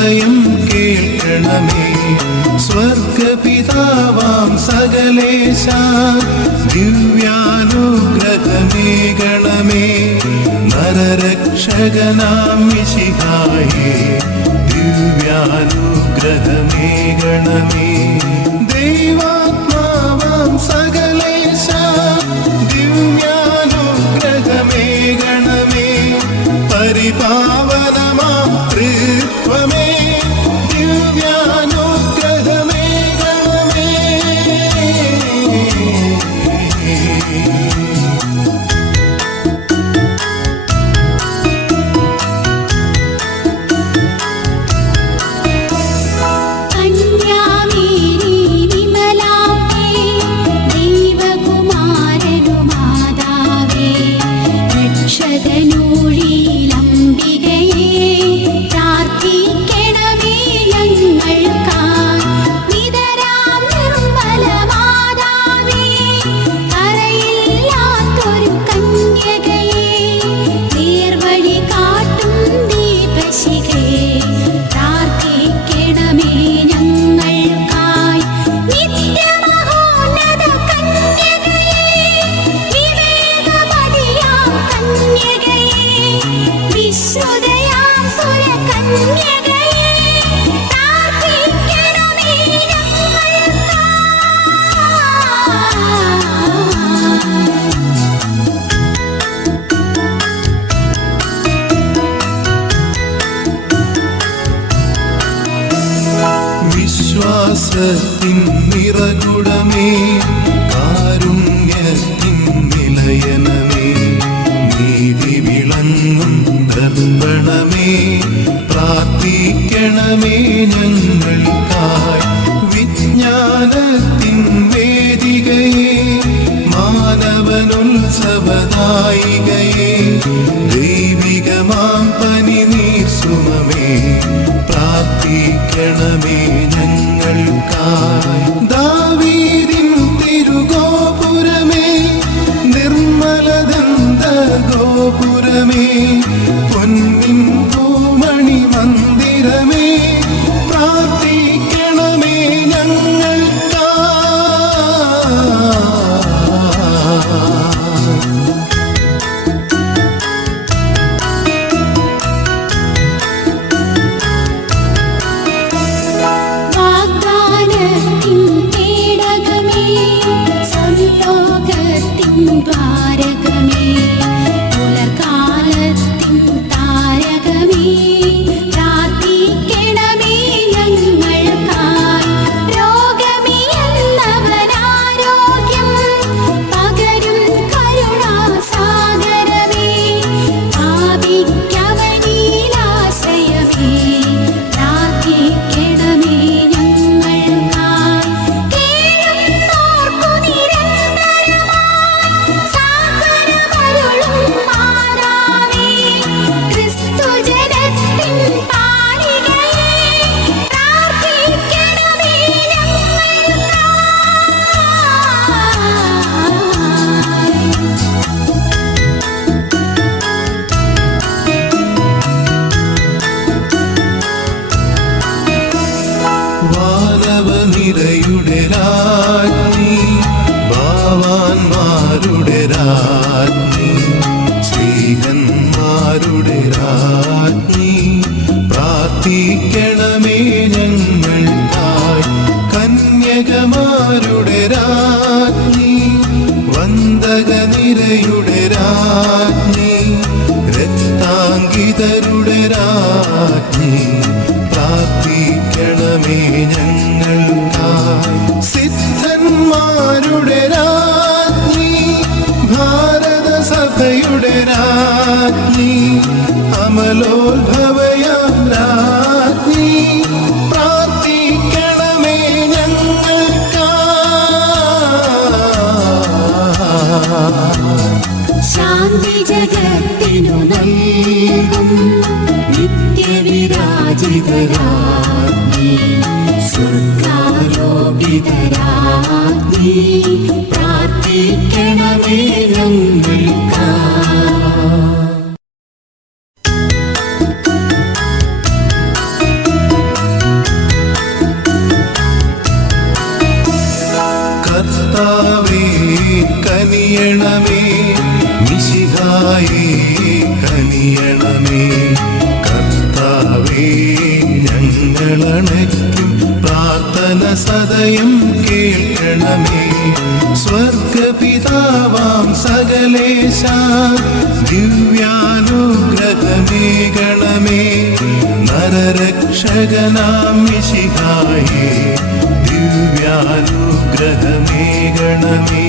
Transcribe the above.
ഹൃദയം കേൾക്കണമേ. സ്വർഗപിതാവാം സകലേശ ദിവ്യാനുഗ്രഹമേകണമേ. നരരക്ഷകനാം മിശിഹായേ ദിവ്യാനുഗ്രഹമേകണമേ. ദൈവാത്മാവാം സകലേശ ദിവ്യാനുഗ്രഹമേകണമേ. പരിപാവനമാം ത്രിത്വമേ ദിവ്യാനുഗ്രഹമേകണമേ. വിശ്വാസത്തിൻ നിറകുടമേ കാരുണ്യത്തിൻ നിലയനമേ. നീതി വിളങ്ങും ദർപ്പണമേ പ്രാർത്ഥിക്കണമേ ഞങ്ങൾക്കായി. വിജ്ഞാനത്തിൻ വേദികയെ മാനവനുത്സവദായികയെ ദൈവികമാം പനിനീർ സുമമേ പ്രാർത്ഥിക്കണമേ ഞങ്ങൾക്കായി. ദാവീദിൻ തിരുഗോപുരമേ നിർമ്മലദന്ത ഗോപുരമേ പൊന്നിൻ പൂമണി മന്ദിരമേ പ്രാർത്ഥിക്കണമേ ഞങ്ങൾക്കായി. നിരയുടെ രാജ്ഞി ഭാവാന്മാരുടെ രാജ്ഞി സ്ത്രീകന്മാരുടെ രാജ്ഞി പ്രാർത്ഥിക്കണമേ ഞങ്ങൾക്കായി. കന്യകമാരുടെ രാജ്ഞി വന്ദകനിരയുടെ രാജ്ഞി രക്താങ്കിതരുടെ രാജ്ഞി പ്രാർത്ഥിക്കണമേ ഞങ്ങൾക്കായി. സിദ്ധന്മാരുടെ രാജ്ഞി ഭാരത സഭയുടെ രാജ്ഞി അമലോത്ഭവയാം രാജ്ഞി പ്രാർത്ഥിക്കണമേ ഞങ്ങൾക്കായി. ശാന്തി ജഗത്തിനു നൽകും നിത്യവിരാജിതരാജ്ഞി സ്വർഗാരോപിതരാജ്ഞി പ്രാർത്ഥിക്കണമേ ഞങ്ങൾക്കായി. മിശിഹായേ കനിയണമേ. കർത്താവേ ഞങ്ങളണയ്ക്കും പ്രാർത്ഥന സദയം കേൾക്കണമേ. സ്വർഗപിതാവാം സകലേശ ദിവ്യാനുഗ്രഹമേകണമേ. നരരക്ഷകനാം മിശിഹായേ ദിവ്യാനുഗ്രഹമേകണമേ.